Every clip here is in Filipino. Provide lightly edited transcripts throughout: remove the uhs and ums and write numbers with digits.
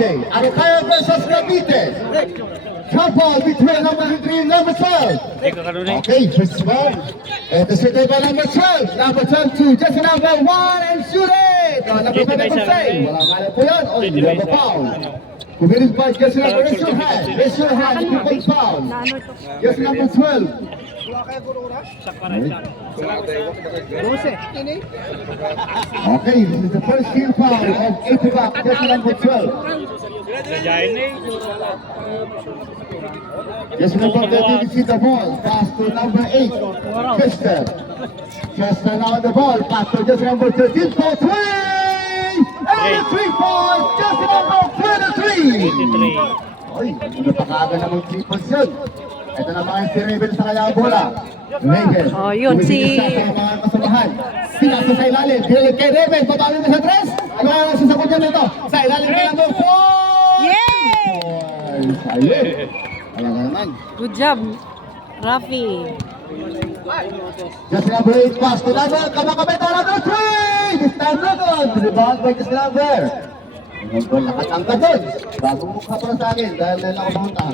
Okay, Araucaya versus Cavite. Couple between number 3 and number 12. Okay, first one. Ito si Teba number 12. Number 12 to just number 1 and shoot it. Number 5 number 6. Walang kaya po yan. Oh, you have a foul. Committed by just number, raise your hand. Raise your hand if you can foul. Just number 12. Okay, this is the first team foul of 8 back, just number 12. Just number 13 receive the ball, pass to number 8, Chester. Chester now on the ball, pass to just number 13 for 3! And the 3 points, just number 23! Oy, napakaga namang 3 points yun. Ito na mga si Raven sa kanyang bola. Raven. Oh, yun si... Sa mga kasamahan. Sinasa sa ilalim. Pinalit kay Raven. Pabalo na sa tres. Ano ang sasakot niya nito? Sa ilalim ka number 4! Yay! Ayun. Ayan ka naman. Good job, Rafi. Just number 8 pass to number. Kamakabenta number 3! This time na doon. Rebound by just number. Nakatangka doon. Bagong mukha para sa akin dahil na ako pumunta.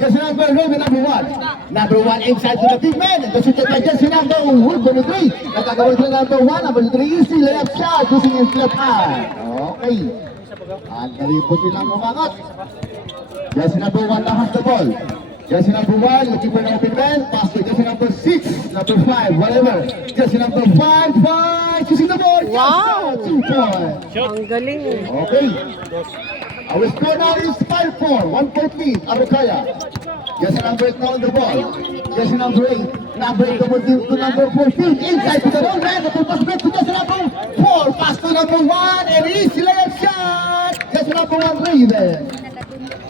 Just number Raven number 1. Number 1 inside to the big man. The shooter by just number 1. Number 3. Nakagawin sa number 1. Number 3 easy. Layup shot. Using his left hand. Okay. At nalipot nilang umangat. Just number 1 na has the ball. Just number 1. Looking for an open man. Pass to just number 6. Number 5. Whatever. Just number 5. 5. Using the ball. Wow. 2 points. Ang galing. Okay. Our score now is 5-4. 1-point lead. Araucaya. Just number 8 now on the ball. Just number 8. Number 8 double team to number 14. Inside to the ball. Man. The pass back to just number 4. Pass to number 1. And easy layup shot. Just number 1 Raven.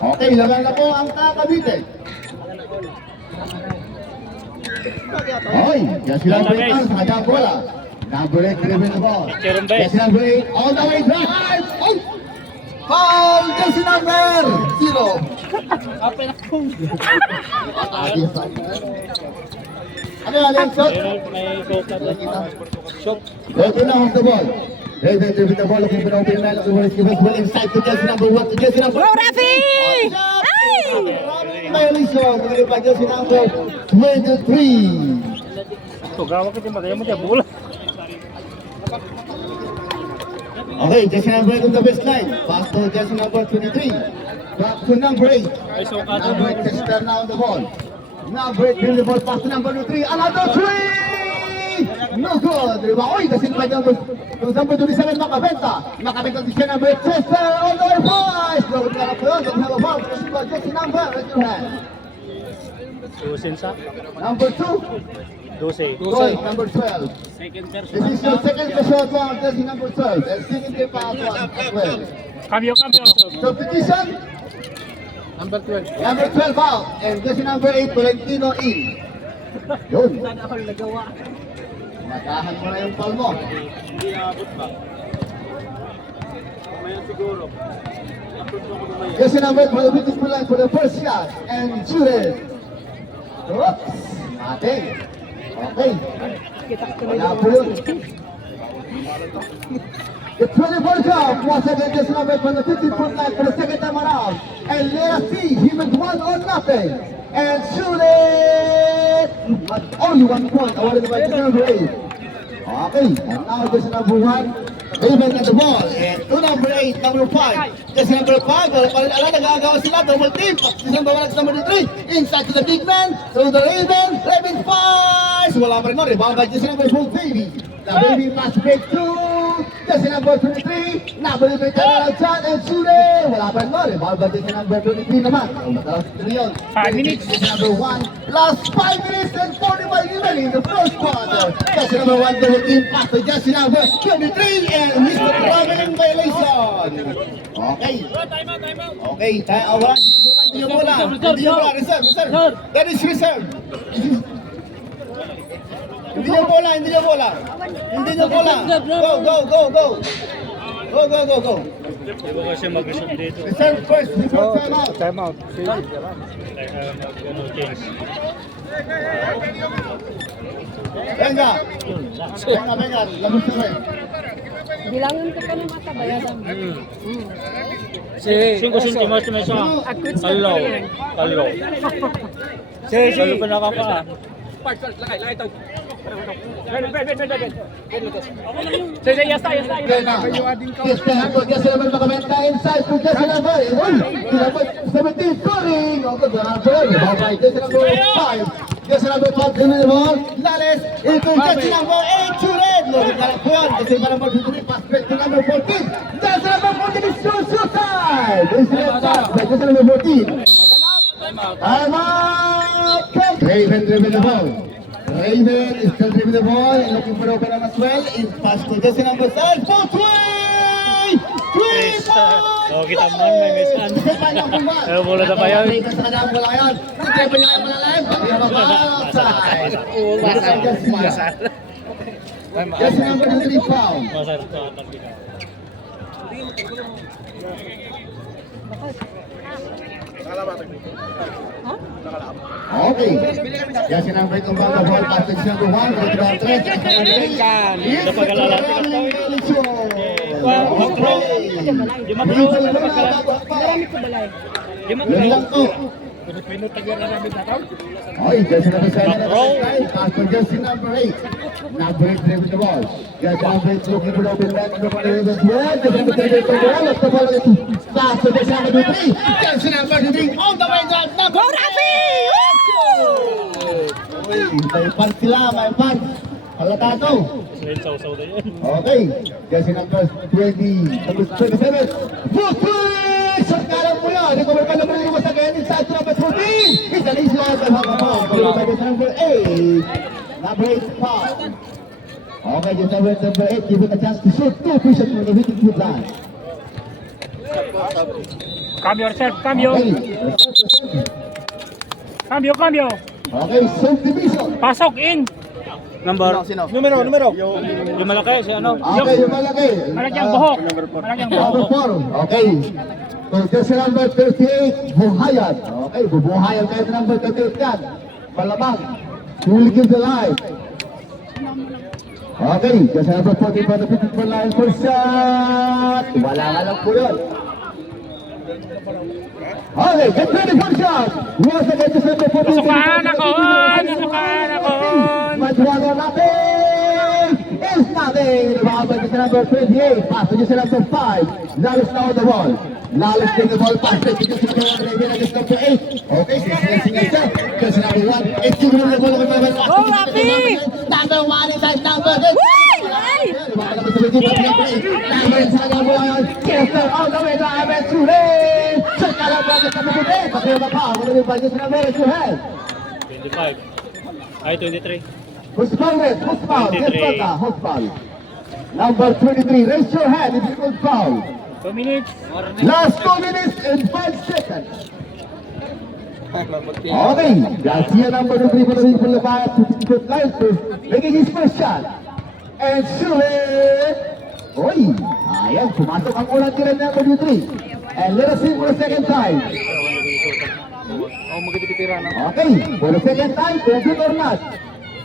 Okay. Laban na po ang Cavite. Okay. Just number 8 now sa kanyang bola. Number 8 dribbling the ball. Just number 8 all the way drive. Oh! Foul! Just number 0. Ano yan? Shot? Raven now has the ball. Raven dribbling the ball. Looking for the open man. Looking for his defense. Well inside to just number 1 to just number 1. Go, Rafi! Ay! Violation. Committed by just number 23. Okay, just number 8 on the baseline. Pass to just number 23. Back to number 8. Number 8 Chester now on the ball. Number 8 bring the ball pass to number 3. Another 3! No good. Oy, kasing pa number 27 Makabenta. Makabenta din siya number 8 Chester on the boys. Slow it down po yun. Don't have a ball. Just number. Raise your hand. Number 2. Goal, number 12. This is your second shot round, jersey number 12. And second game pa as well. Cambio. Substitution, Number 12. number 12 out. And jersey number 8, Tolentino in. Yun. Matahan mo na yung ball mo. Jersey number 8 for the beautiful line for the first shot. And shoot it. Oops. Ating. Okay. Wala po yun. The 24 cup once again just number from the 15-foot line for the second time around. And let us see him with 1 or nothing. And shoot it! But only 1 point awarded by just number 8. Okay, and now just number 1. Raven at the ball. And to number 8, number 5. Just number 5. Wala pa rin alam, nagagawa sila. Double team. Just number 1 at number 3. Inside to the big man. To the Raven. Raven 5. Wala pa rin mo. Rebound by just number 4, Baby. The Baby pass break to just number 23. Number 3 turn shot and shoot it. Wala pa rin mo. Rebound by just number 23 naman. Matalas 3 yun. 5 minutes. Just number 1. Last 5 minutes and 45 even in the first quarter. Just number 1 double team pass to just number 23. And Mr. Traveling violation. Okay. Okay. Wala. Hindi yung bola. Reserve. That is reserve. Hindi yung bola. Go. Diba kasi mag-shoot dito? Reserve first before time out. Time out. Change. Venga. Labas na rin. Bilangan ka pa ng mata, bayaran. Si 5 centimos na siya. Kalaw. Kalaw. Kalaw pa nakaka. Okay na. Yes, Fernando. Yes, naman makamenta inside to just number 17 scoring. Okay, Fernando. Okay, just number 5. Just number 5 to the ball. Lales into just number 8 to red. Look at that one. Kasi number 23 pass back to number 14. Just number 14 is shoot time. This is just number 14. Time out. Raven dribbling the ball. Raven is still dribbling the ball and looking for open as well. In pass to just number 7 for 3! 3 points! Oh, kita man, may misan. Pero bola na pa yan. Sa kanyang bola yan. Hindi pa niya malalim. Pag yung outside. Just number 3 foul. Masarap sa atak kita. Okay. Just number 2 ball. Ball pass to number 1. Go to the 3. Yes, Di matro. Di matro. Pinut tayo na namin na tao. Oh, jersey number 7. Pass to jersey number 8. Number 8 dribbling the ball. Jersey number 8 looking for the open man. Look at the ball. Jersey number 3 dribbling the ball. Let's the ball. Pass to jersey number 3. Jersey number 3 on the way down. Go Rafi! May punch sila, may punch. Halata to. Saw-saw na yun. Okay. Jersey number 20. Number 27. Bukwi! Shot kalang mo yan. Hindi ko may pala mo yung again. Inside to number 14. It's an easy one. Followed by just number 8. Number 8 foul. Okay, just number 8. Give it a chance to shoot. 2 free shots from the hitting foot line. Cambio, Arcel, cambio. Okay. Cambio, cambio. Okay, subdivision. Pasok in. Numero. Yung malaki, si ano? Okay, yung malaki. Malaking buhok. Malaking Number buhok. 4. Okay. So, just number 38, Buhayan. Okay, Buhayan kayo sa number 38 yan. Malamang. Who will give the line? Okay, just number 40 for the 54 line for shot. Wala nga lang po yun. Okay, get ready for shot. Once again, just number 40. Nasukaan ako! Nasukaan ako! But one or nothing is nothing. Rebound by just number 28. Pass to just number 5. Lalis now on the ball. Lalis take the ball. Pass to just number 8. Okay, six siya. Just number 1. It's giving the ball. Go, Rafi! Number 1 inside number 8. Ay! Number inside number 1. Chester all the way down and through there. Check out the ball. Just number 8. Pati yung pa. Wala yung ball. Just number 8 to head. 25. Ay, 23. Who's foul? Who's foul? Yes, Bata. Who's foul? Number 23. Raise your hand if you could foul. 2 minutes. Last 2 minutes and 5 seconds. Okay. Garcia number 3 for the ring from the back. 50-foot line for making his first shot. And shoot it. Oy. Ayan. Pumasok ang ulang tira ng number 3. And let us see for the second time. Okay. For the second time, good or not?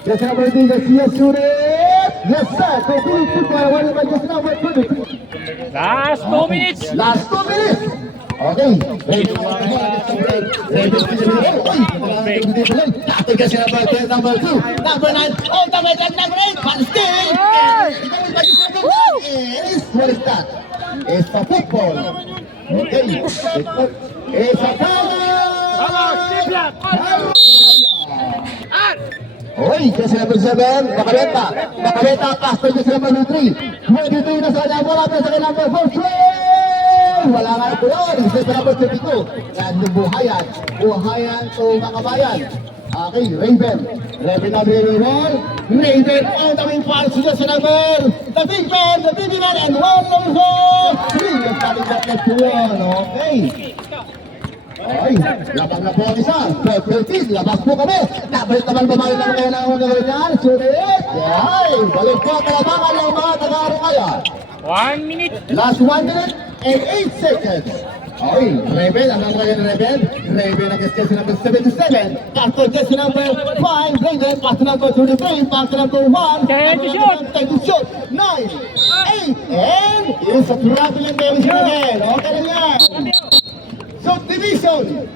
Just number 3, Garcia shoot it. Yes, sir. Complete football. One by just number 23. Last 2 minutes. Last 2 minutes. Okay. Kasi number 2. Number 9. Oh, number 8. Palestine. What is that? It's a football. Okay. It's a foul. Oy, kasi number 7, Nakabenta. Nakabenta ang pass to kasi number 3. 23 na sa kanya, wala pa sa kanya number 4. Wala nga na po yun. Isa sa number 32. Yan yung Buhayan. Buhayan to Makabayan. Okay, Raven. Raven na roll. Raven all the way far sila sa number. The big man, and one number 4. Yung starting back net po yun. Okay. Ay, labang na po ang isa. 12-13, labas po kami. Dapat naman babae lang kayo na ang gagawin niyan. Sulit. Ay, balik po ang kalabangan ng mga taga-Arukaya. 1 minute. Last 1 minute and 8 seconds. Okay, Rebel, ano ang kanya Rebel? Rebel against jersey number 77. After jersey number 5, Rebel, pass to number 23, pass to number 1. Time to shoot. Time to shoot. 9, 8, and here's a traveling division again. Okay na yan. Shot division.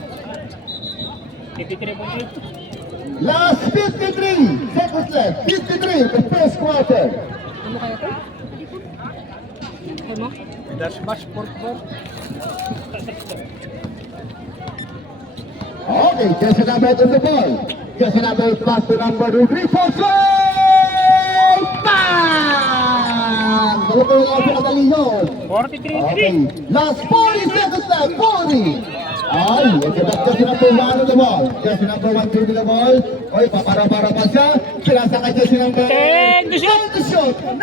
53.8. Last 53 seconds left. 53 the first quarter. Ano kaya to? Ano? Dash bash fourth. Okay, jersey number 8 on the ball. Jersey number 8 pass to number 3 for three. Bang! Dalawa ko lang sa kadali yun. 43.3. Okay, last 40 seconds left. 40. Ay, ito na jersey number 1 on the ball. Jersey number 1 to the ball. Oy, papara-para pa siya. Pinasa kay jersey number 10 to shoot. 10 to shoot. 9,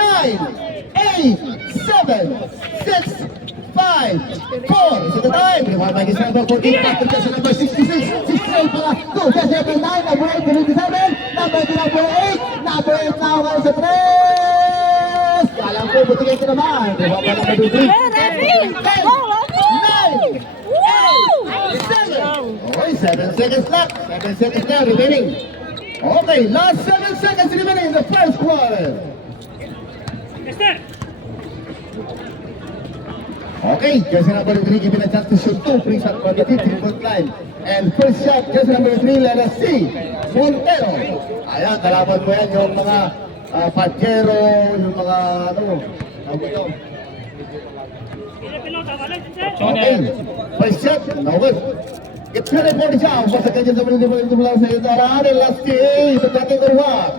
8, 7, 6, 5, 4. Is it the time? Reward by jersey number 14. Back to jersey number 66. 68 pala. To jersey number 9. Number 8 to 57. Number 2, number 8. Number 8 now goes sa 3. Kalang po, buti kayo naman. Reward by number 2. Eh, Rafi! Oh, Rafi! 7 seconds left. 7 seconds now remaining. Okay, last 7 seconds remaining in the first quarter. Esther. Okay, jersey number 3 given a chance to shoot 2 free shot from the 3-point line. And first shot, jersey number 3, let us see. Montero. Ayan, kalaban mo yan yung mga Pachero, yung mga ano ito. Okay, first shot, no good. It's really important siya. Basta kanya sa mga sa iyo. Daraan, lasti, sa dating kurwa.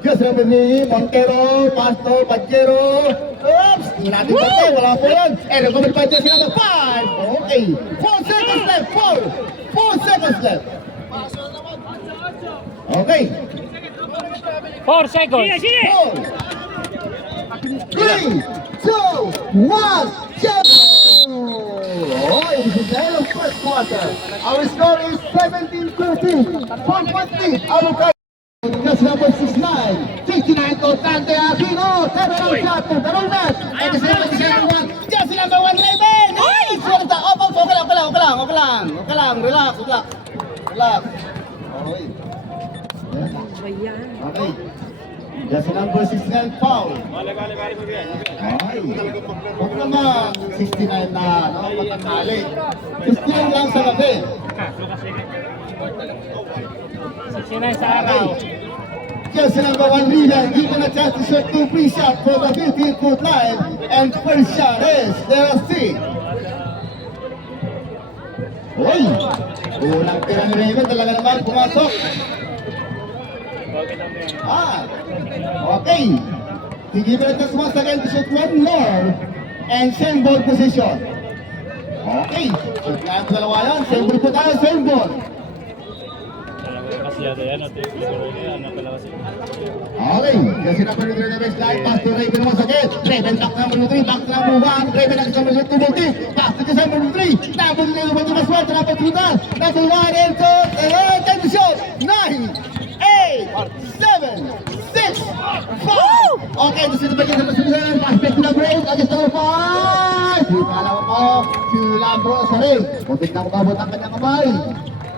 Just number ni Montero, Pastor, Pachero. Oops! Natin patay, wala po yan. And recommend pa dyan sila na 5. Okay. 4 seconds left. 4 seconds left. Okay. 4 seconds. 4, 3, 2, 1, jump! Oh, it is the end of first quarter. Our score is 17-13. 1-1 our just number 69, 59 to Tante Aquino, turnaround shot to the roll net. And the second one, just number 1, Raven. Nice! Okay lang, relax. Okay. Just number 69, foul. Ay, huwag naman 69 na, matatali. 69 lang sa gabi. 69 sa araw. Just number 1 leader, given a chance to shoot 2 free shots for the 15-foot line. And first shot is, there are 6. Uy! Unang tira ni Raymond, talaga naman pumasok. Okay. He given a chance once again to shoot 1 more. And same ball position. Okay. Shoot na ang dalawa yan. Same ball po tayo, same ball. Okay, kasi number 3 na baseline, pass to Raven once again. Raven back number 3, back number 1. Raven next number 2, multi. Pass to number 3. Number 3, number 2, number 2, number 2, number 1, and so, time to shoot. 9, 8, 7, 6, 5. Okay, this is the beginning of the season. Pass back to number 8, against number 5. Kalawa po, si Lambro, sorry. Muntik na makabot ang kanyang kamay.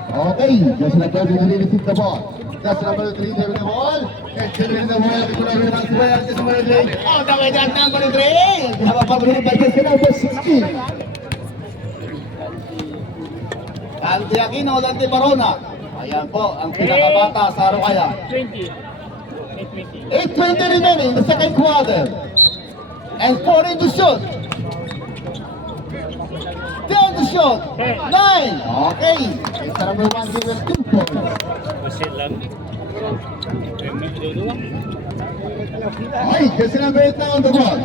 Okay, just number 3 receive the ball. Just number 3 there with the ball. And still in the ball, it's going to run well. Just number 3. All the way down number 3. We have a favorite by just number 16. Dante Aquino, Dante Barona. Ayan po, ang pinakabata sa Arokaya. 20. 8:20 remaining in the second quarter. And 4 to shoot. 10 to shoot. 9. Okay. It's number 1 given 2 points. Basit lang. Hey, jersey number 8 now on the ball.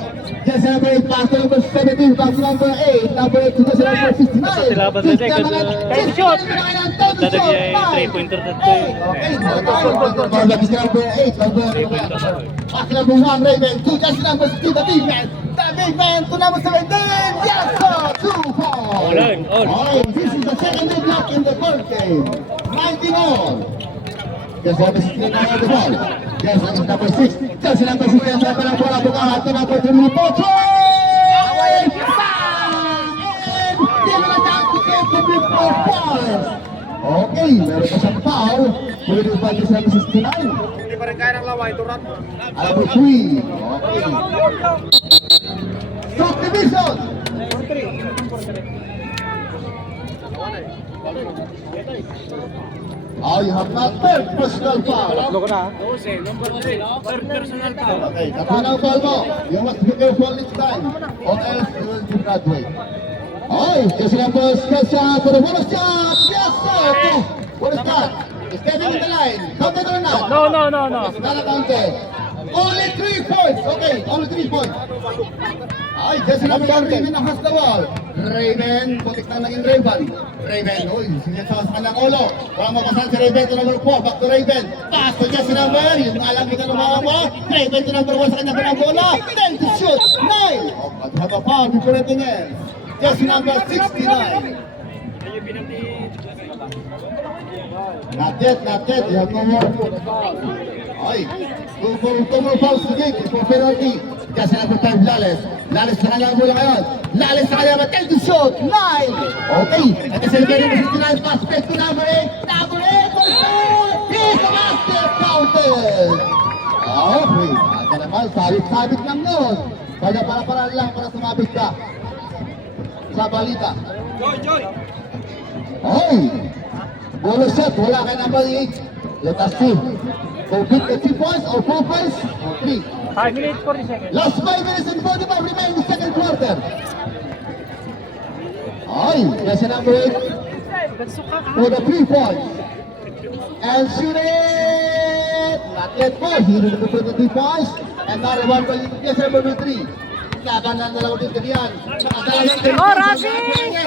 Jersey number 8 pass to number 17, pass to number 8. Number 8 to jersey number 69. Time shot. Dadagyan 3-pointer Okay. Jersey number 8, pass to number 1, Raven. To jersey number 16, the big man. The big man to number 17. Yes, sir. 2 points. All. This is the second big block in the first game. 19 all. Yes, number 16 now on the ball. Yes, number 6. Yes, number 6. Yes, number 4. Number 3. Number 4. 4 points. Okay, meron pa siyang foul. Pwede ba niya sa 69? Hindi pa rin kaya ng laway, turat. Alam mo, 3. Okay. Subdivision. Oh, you have not third personal foul. ko na. Okay, katanang foul mo. You must be careful next time. Or else you will be graduate. Okay, just number sketch shot for the bonus shot. Yes, sir. What is that? Stepping in the line. Counted or not? No. It's not counted. Only 3 points. Okay, only 3 points. Ay, kasi naman yung Raven ang has the ball. Raven, putik na naging Raven. Raven, uy, sinasama sa kanyang ulo. Walang mapasan si Raven to number 4. Back to Raven. Pass to Jesse number. Yung alam kita lumawa. Raven to number 1 sa kanyang pinang bola. 10 to shoot. 9. Oh, but have a foul before anything else. Jesse number 69. Not yet. You have no more. Ay, two more fouls to game for penalty. Kasi number 5, Lales. Lales sa kanyang bola ngayon. Lales sa kanyang 10 to shoot. 9. Okay. At the same time, 69 pass back to number 8. Number 8 for shoot. He's the basket counted. Okay. Ata naman, sabit lang yun. Kaya para lang para sumabit ka. Sa balita. Joy! Ay! Bonus shot, wala kay number 8. Let us see. So, 3 points or 4 points or 3. 5 minutes, 40 seconds. Last 5 minutes and 45 remain in the second quarter. Ay, kasi number 8 for the 3 points. And shoot it! Not yet po. He didn't for the 3 points. And now the one point yes, number 3. Laban na dalawa din yan. Rafi!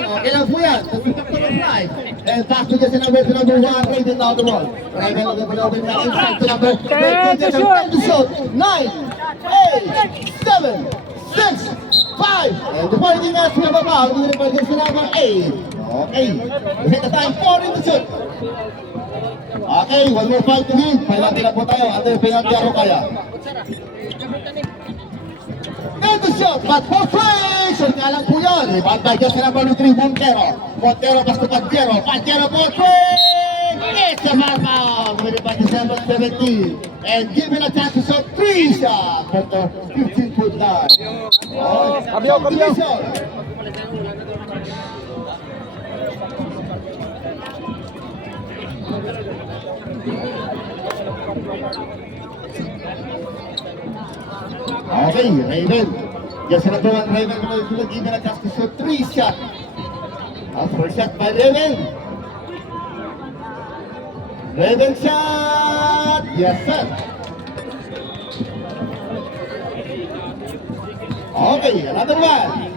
Okay lang po yan. So we have to reply. And back to just number 1. Raven down the wall. Raven on the below the inside to number 10 to shoot. 9, 8, 7, 6, 5. And the pointing us we have a foul. We will against the number 8. Okay. We hit the time 4 in the shoot. Okay, one more fight to hit. Penalty na po tayo. Ate, penalty ako kaya. And the shot, but for free! Shot nga lang po yun. Rebound by just number 3, Montero. Montero pas to Pantero. Pantero for free! It's a mark with by just number 17. And given a chance to shot 3 shot from the 15-foot line. Kabyaw. Subdivision. Okay, Raven. Yes, number 1, Raven will given a chance to shoot 3 shot. First shot by Raven. Raven shot! Yes, sir. Okay, another one.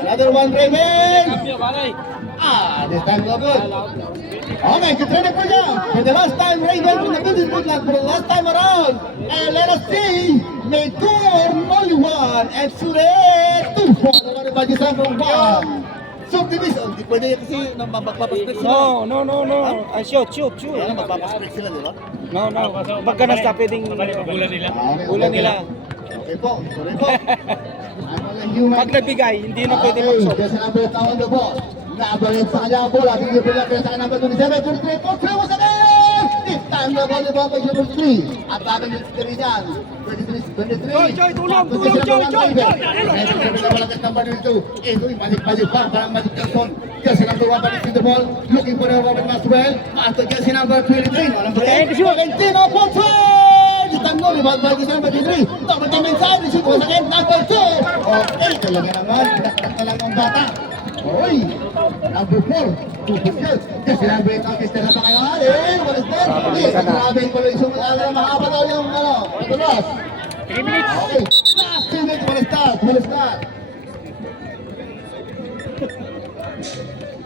Another one, Raven. This time no good. Okay, good training for you. For the last time, Raven from the British Woodland for the last time around. And let us see. May 2 or only 1. And shoot it. 2 for the one by Giselle from 1. Subdivision. Di pwede kasi magpapasplit sila. No. Ay, shoot. Kaya magpapasplit sila, di ba? No. Pagka nasta pwedeng Bulan nila. Okay, ulan okay. nila. Okay po, sorry po. I'm only human. Pag nagbigay, hindi na pwede Okay, mag-shoot. there's a number on the ball. Nabalit sa kanya ang bola. Hindi po lang sa number 27, 23, 43, once again! This time the ball by number 3. At babang yung 3 dyan. 23. Joy, tulong, Joy! Number 2. Ito'y balik-balik pa. Parang balik ng son. Kasi number 1 balik the ball. Looking for the Robert Maxwell. At kasi number 23. Number 8. Valentino Ponson! Tango, rebound by number 23. Double time inside. Shoot once again. Number 2. Okay, talaga naman. Pinaktak na lang ang bata. Oy! Number 4. Yes, sinabi ito ang kister na pangalan. What is that? Yes, sinabi ko lang yung makapataw yung patulas. 3 minutes. Okay, last 2 minutes. Will start.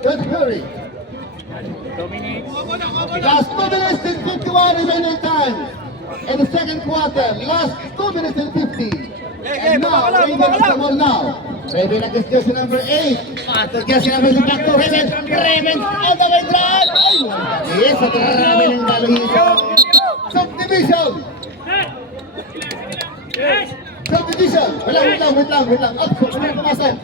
Good hurry. 2 minutes. Last 2 minutes and 51 remaining time. In the second quarter, last 2 minutes and 50. And now, Raven is the ball now. Raven against jersey number 8. At jersey number 2 back to Raven. Raven all the way drive. Ay, yes, at marami ng galuhin. Subdivision. Subdivision. Wait lang. Up, pumasok.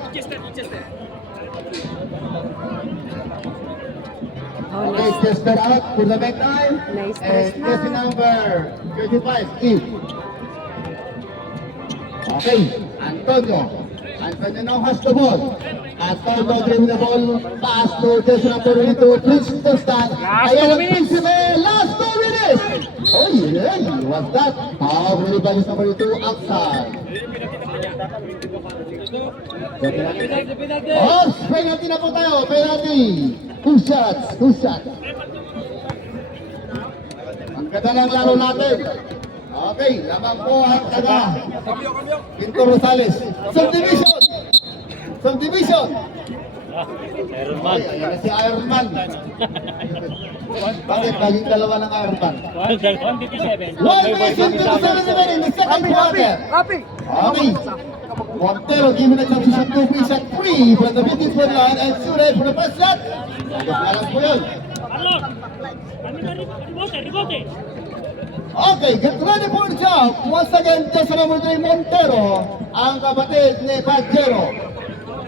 Okay, just spread out for the meantime. Na-stress And na. jersey number 35, Eve. Okay, Antonio. Antonio now has the ball. Antonio dribble the ball. Pass to jersey number 22, Prince Tostan. Last Ayan 2 ang minutes. Prinsipe. Last 2 minutes. Oh, yeah. What's that? Power by his number 2, outside. Oh, penalty na po tayo. Penalty. 2 shots. 2 shots. Ang ganda ng laro natin. Okay, lamang po ang taga Pinto Rosales. Subdivision! Subdivision! Iron Ay, Man. ayan na si Iron Man. Bakit? Baging dalawa ng Iron Man. 157. 1 minute and 57 remaining in the second quarter. Okay. Montero giving a chance to shot 2 free shot 3 from the 15-foot line and Sure for the first shot. Tapos malas po yun. Okay, get ready for the job. Once again, just number 3 Montero, ang kapatid ni Pajero.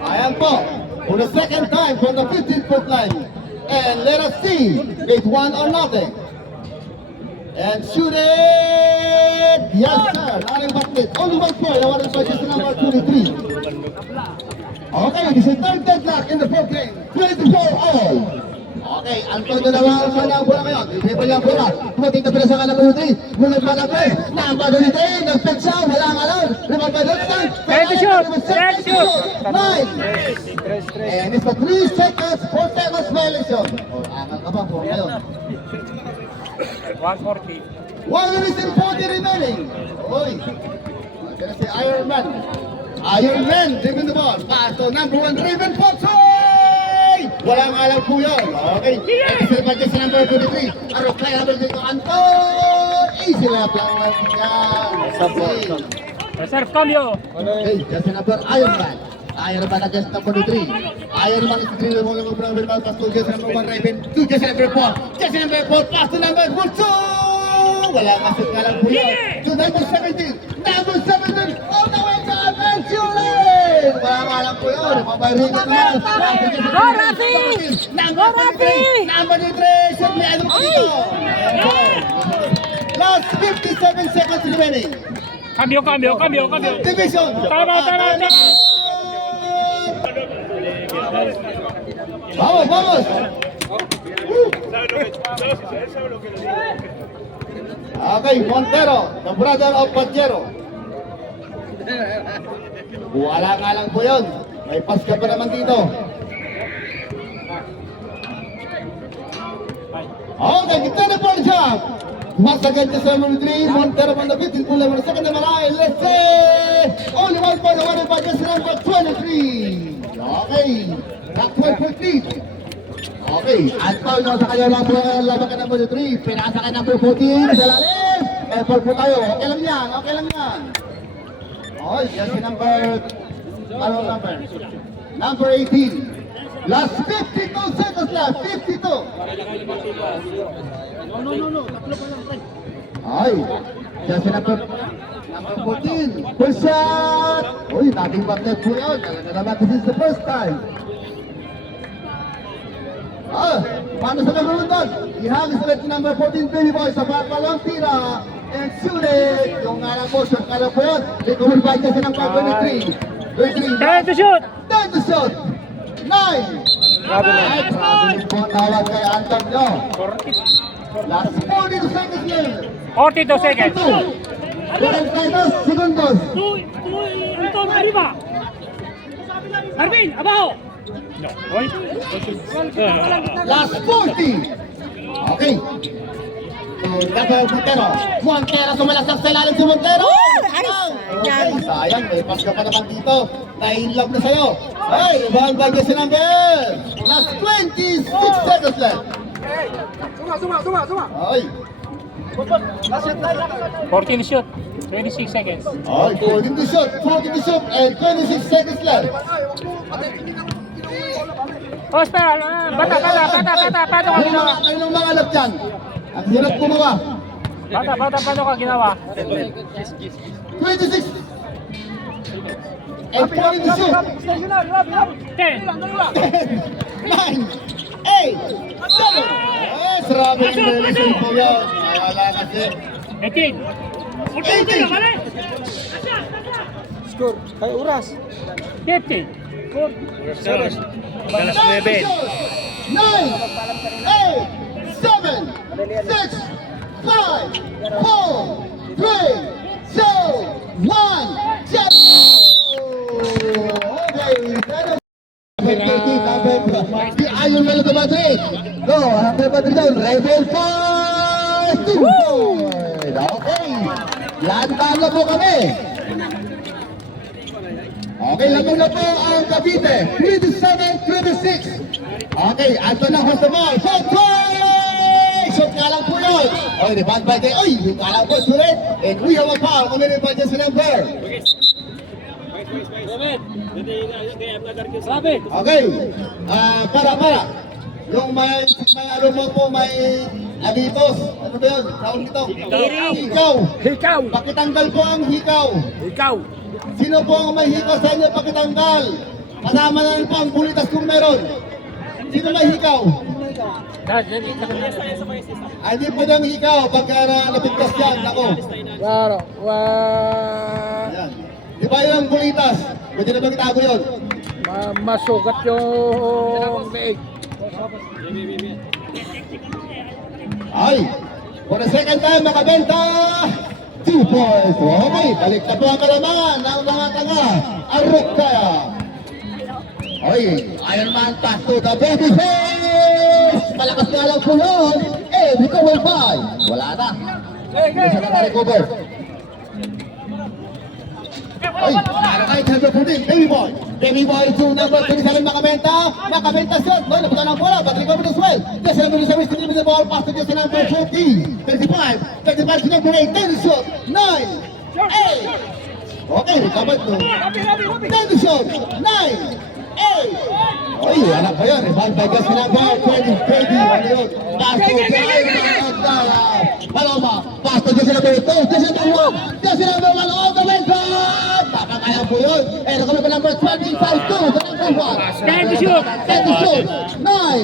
Ayan po, for the second time from the 15-foot line. And let us see, it's 1 or nothing. And shoot it! Yes sir, not backlit. Only 1 point, awarded by just number 23. Okay, this is third deadlock in the fourth game. 24 all. Okay, Antonio naman ang bola ngayon. Dribble niya ang bola. Tumating na pala sa kanan ng 3. Munod pa na play. Nambado ni Tay. Nagpetsa. Wala nga lang. Rebound by Dodson. Ready to shoot. Ready to shoot. 9. And it's a 3 seconds. 4 seconds violation. Angal ka ba po ngayon? 140. 1 minute and 40 remaining. Oy. Kaya si Iron Man. Iron Man, driven the ball. Pass to number 1, driven Potsoy! Walang alam po yun. Okay. And this is Badges number 23. Arok play number 22, Anton! Easy lap lang yan. Reserve cambio. Okay, just number Iron Man. Iron Man against number 3. Iron Man is the drill mo ng number 1. Pass to just number 1, Raven. To just number 4. Just number 4. Pass to number 4. Walang asik nga lang po yun. To number 17. Number 17. All the way to Aventurin! Walang alam po yun. Mabayrin na naman. Go, Rafi! Number Go, Rafi! 23. Number 23. Suplado po dito. Last 57 seconds remaining. Cambio. Division. Tama. Vamos. Okay, Montero, the brother of Pajero. Wala nga lang po yun. May pass ka pa naman dito. Okay, kita na po ang job. Once again, just number 3, Montero on the 15th full level. Second naman ay, let's say, only 1 point awarded by just number 23. Okay, that 12 lead. Okay, Antonio sa kanya lang po ang laban ka number 3. Pinasa ka number 14, sa lalim. Effort po tayo, okay lang yan. Oh, just number, ano number? Number 18. Last 52 seconds left, 52. Ay, just number 14. First shot. Uy, dating backnet po yun. Talaga naman, this is the first time. Paano sa gagawin doon? Ihagis ulit number 14, Baby Boy, sa palang tira. And shoot it! Yung nga lang po, shot ka lang po yun. Recover by kasi ng 5-23. Time to shoot. Time to shoot! 9! Grabe po tawag kay Antonio. Last 42 seconds left. 42 seconds. 42 segundos. Anton, arriba. Marvin, abajo. No. Hoy. Last 40. Okay. Double Montero sumalasap sa ilalim si Montero. Okay, sayang, may pass ka pa naman dito. Na-inlove na sa'yo. Ay, rebound by Jesse number. Last 26 seconds left. Ay. 14 shoot. 26 seconds. Ay, 14 to shoot, and 26 seconds left. Oh, espera. Bata ka ginawa. Kayo mga anak dyan. Ang hirap gumawa. Bata, paano ka ginawa? 26 and 40 to shoot. 10. 9, Yes, Robin Belisan po yan. Wala kasi. 18. 18. Score. Kay Uras. 15. Alas 9. 9, 8, 7, 6, 5, 4, 3, 2, 1, jump! Okay, di Ayon na lang Madrid. Go, happy Madrid down. Rebel Force 2 point. Okay, lantan na po kami. Okay, lamang na po ang Cavite. 27-26. Okay, Anton na host the ball. Shot try! Shot nga lang po yun. Okay, rebound by the... Uy, yung nga lang po, sulit. And we have a foul. Committed by Jesse number. Okay, para. Yung may ano mo po, may abitos. Ano ba yun? Tawag nito? Hikaw. Hikaw. Pakitanggal po ang hikaw. Ikaw. Sino po ang may hikaw sa inyo pakitanggal? Kasama na rin po ang bulitas kung meron. Sino may hikaw? Hindi po nang hikaw pagka napigtas yan. Ako. Claro. Ayan. Di ba yun ang bulitas? Pwede na bang itago yun? Masugat yung leeg. Ay! For the second time makabenta! 2 points! Okay, balik na po ang kalamangan ng mga taga Arukaya. Ay, Iron Man pass to the baby face! Malakas nga lang po yun! Eh, recover 5! Wala na! Isa na na-recover. Ay, ano kayo sa putin? Baby boy! Baby boy to number 27 Macabenta! Macabenta shot! No, napunta ng bola, but recovered as well! Just number 7 still with the ball, pass to just number 20! 35! 35 to number 8! 10 shot! 9! 8! Okay, recovered no? 10 shot! 9! 8! Ay, anak ko yun! Rebound by just number 20! Ano yun? Pass to Paloma! Pass to just number 2! Just number 1! Just number 1! All the way God! Kaya po yun. Eh, kami pa number 25, 2, the number 1. 10 to shoot. 10 to shoot. 9, 8,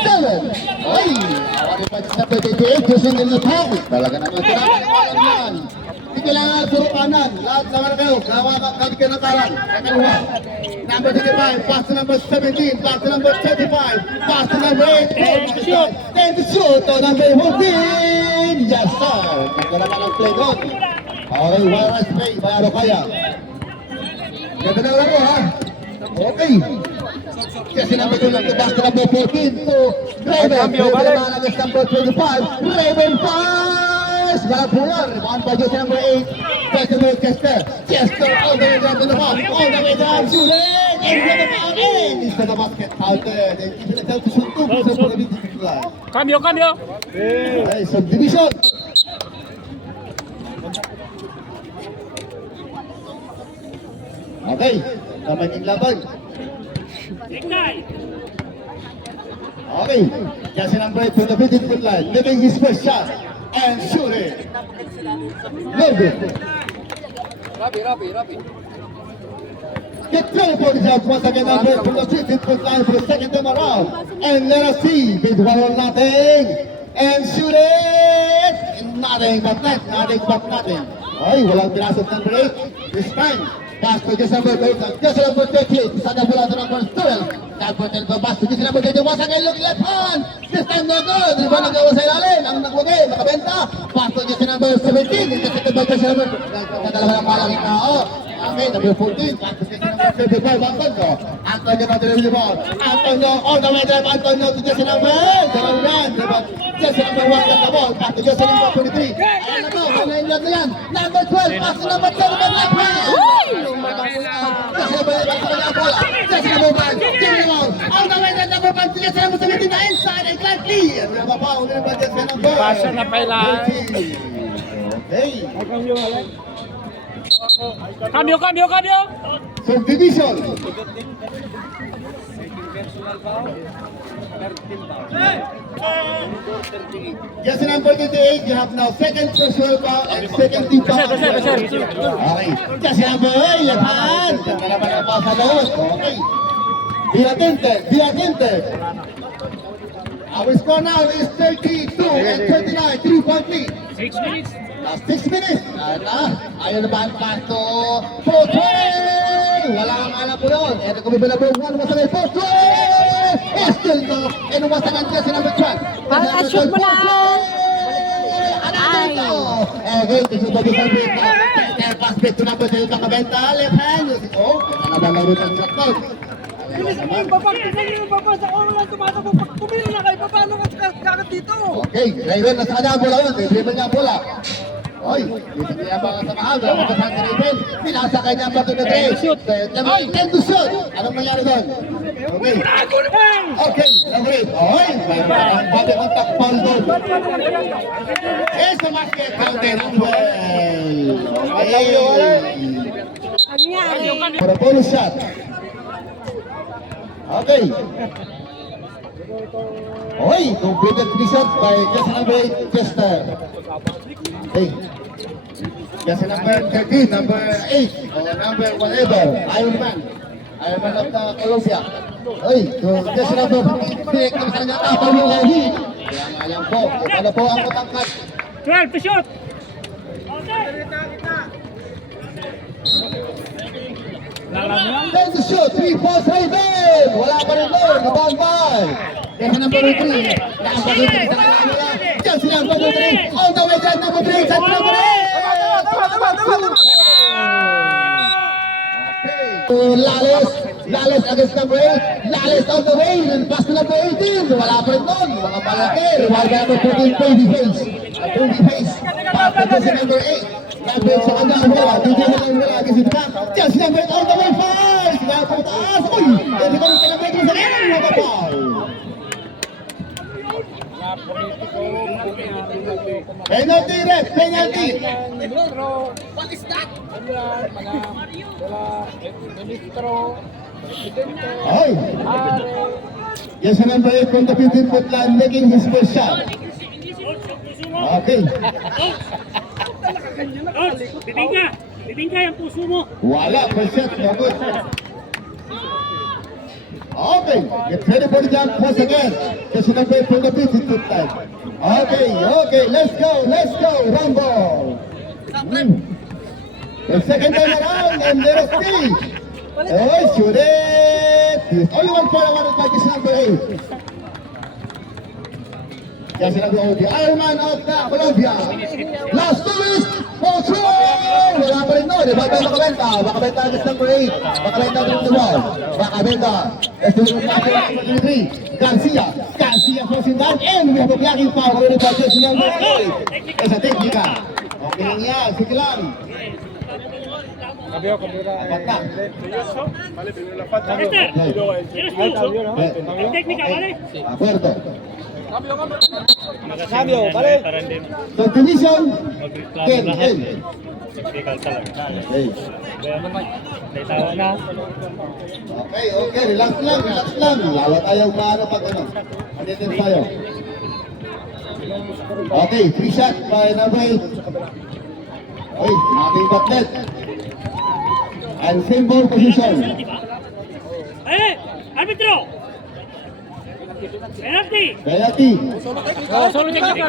7. Ay, awari pa sa 28, kusing din na tao. Talaga naman sila. Ayan. Hindi kailangan puro kanan. Lahat naman kayo. Kami kayo ng kanan. Kakaluwa. Number 25, pass to number 17, pass to number 25, pass to number 8. 10 to shoot. 10 to shoot. To number 14. Yes, sir. Nagkaraman ang play doon. Okay, wireless play, bayaro kaya. Ganda na laro ha. Okay. Kasi number 2 lang back to number 14 to Raven. Raven Malagas number 25. Raven pass! Balag po yan. Rebound by Jesse number 8. Festival Chester. Chester all the way down to the ball. All the way down. Shooting! And with the foul in. Into the basket. Out there. Then even the to shoot 2. Sa pagkabit dito lang. Cambio. Okay, subdivision. Okay, naman yung laban. Okay, just number 8 to the 15-foot line, living his first shot and shooting. Melvin. Rabi. Get ready for the shot once again, number 8 to the 15-foot line for the second time around. And let us see, big one or nothing. And shoot it! Nothing but net, nothing but nothing. Ay, walang pinasok number 8. This time, pass to just number 8, just number 38. Sada bola to number 12. Number 10 pa pass to just number 21. Once again, look left hand. This time no good. Di ba nagawa sa ilalim? Ang naglagay, nakabenta. Pass to just number 17. Intercepted by just number. Nagdalawa ng malaking tao. Okay, number 14. Pass to just number 35. Antonio. Antonio na delivery the ball. Antonio all the way there. Antonio to just number 8. Just number 1 got the ball. Pass to just number 23. Ayan na to. Hanggang yan na yan. Number 12. Pass to number 10. Left hand. Just number 8. Pass to number 4. Just number 5. All the way there. Number 5. Just number 17 na inside. And Clarky. And we have a foul. Just number Pasa na pailan. 13. Okay. Cambio. Subdivision. Yes, number 28, you have now second personal foul and second team foul. Bashar. Okay. Yes, number 8, left hand. Ganda naman ang foul sa loob. Okay. Diatente. Our score now is 32 and 29, 3-point lead. 6 minutes. Last 6 minutes. Ayaw na ba ang pasto? Potray! Wala kang alam po yun. Ito kami binabuhan mo sa may Potray! Still no. And umasakan niya si number 12. Shoot mo na! Ay! Okay, this is the defense. Pass back to number 12. Kakabenta. Left hand. Oh, nakalaro ng shot clock. Okay, Raven nasa kanya ang bola yun. Dribble niya ang bola. Oy, dito niya mga samahan. Wala ka sa Raven. Pinasakay niya ang bato na Dre. Oy, 10 to shoot. Anong nangyari doon? Okay. Okay, Raven. Oy, may body contact foul doon. Yes, the basket counted as well. For a bonus shot. Okay. Oy, completed 3 shots by just number 8, Chester. Hey. Just number 13, number 8, or number whatever, Iron Man of the Columbia. Oy, just number 3, kung saan niya tapang yung lahi. Ayan po, ano po ang matangkat. 12 to shoot. Then to shoot, 3 points Raven! Wala pa rin doon, nabangban! Kaya number 3, nakapagiging sa kanila. Just number 3, all the way down number 3, sa number 8! Lales against number 8, Lales on the way, and pass to number 18, wala pa rin doon, mga palaki, reward number 14, Baby Face, pass to si number 8, number sa kanya ang bola, hindi mo lang wala kasi dito, just number 8 on the way, 5, sila pa taas, uy, hindi ko rin kalabay sa kanya, mga paul. Penalty, ref, penalty. What is that? Ministro, presidente, Oy, yes, number 8 from the 15-foot line, making his first shot. Okay. Bibingka yung puso mo. Wala, first shot, no good. Okay, get ready for the jump once again. Just number 8 from the 15-foot line. Okay, let's go, Rambo. The second time around, and there is Steve. Oh, shoot it. Only one point awarded by this number 8. Yes, number 8, the Iron Man of the Columbia. Last 2 minutes, control! Wala pa rin doon, Bakabenta against number 8. Bakabenta against the wall. Bakabenta. Let's do it back to number 3. Garcia crossing down, and we have a blocking foul already by this number 8. It's a technica. Okay lang yan, sige lang. Cambio, Apat na. Este, eres tú. En técnica, ¿vale? Acuerdo. cambio, ¿vale? Subdivision, Ken. Okay. Okay, relax lang. Lalo tayong maano pag ano. Attendance tayo. Okay, 3 shot by number 8. Okay, nating batlet. And same ball position. Árbitro. Penalti. Penalty. Solo técnica.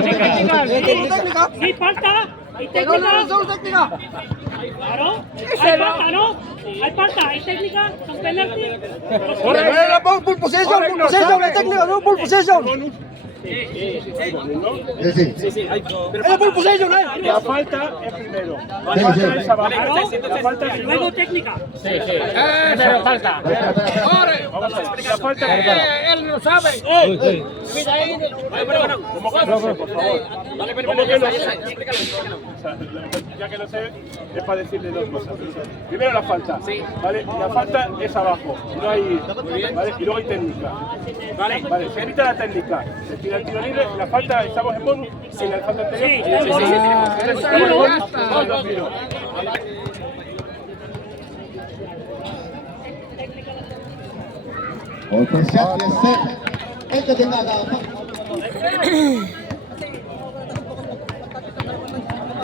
Sí, falta. Y técnica. Solo técnica. Claro. Hay falta, ¿no? Hay falta. Hay técnica. Son penalti. Full possession, técnica, no full possession. Sí. Full possession, La falta es primero. La Sí, falta sí. es abajo. Claro. La falta es Luego técnica. Pero falta. La falta Él no sabe. ¿Cómo que no sé, por favor? ¿Cómo que no sé? O sea, ya que lo sé, es para decirle dos cosas. Primero la falta. ¿Vale? La falta es abajo. No hay, ¿vale? Y luego hay técnica. Vale, se evita la técnica. Se tira el tiro libre. La falta, estamos en bonus. En la falta anterior. Estamos en bonus. Vamos, los tiros. Open shot, yes sir. Ito din na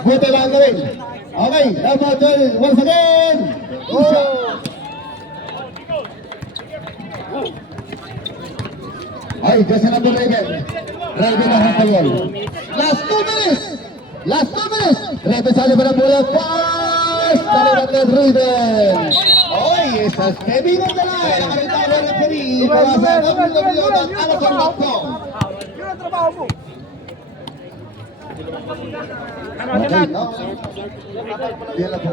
buti lang gawin. Okay, number 12, once again. Ay, jersey number 11. Raven ang hapayol. Last 2 minutes. Last 2 minutes. Raven sa liban ng bola. Pass! Kalimutan Raven. Oy, isa steady mo na lang. Nakalita ko ng peri. Para sa www.amazon.com. Yun ang trabaho mo. Okay, no? Yan lang po.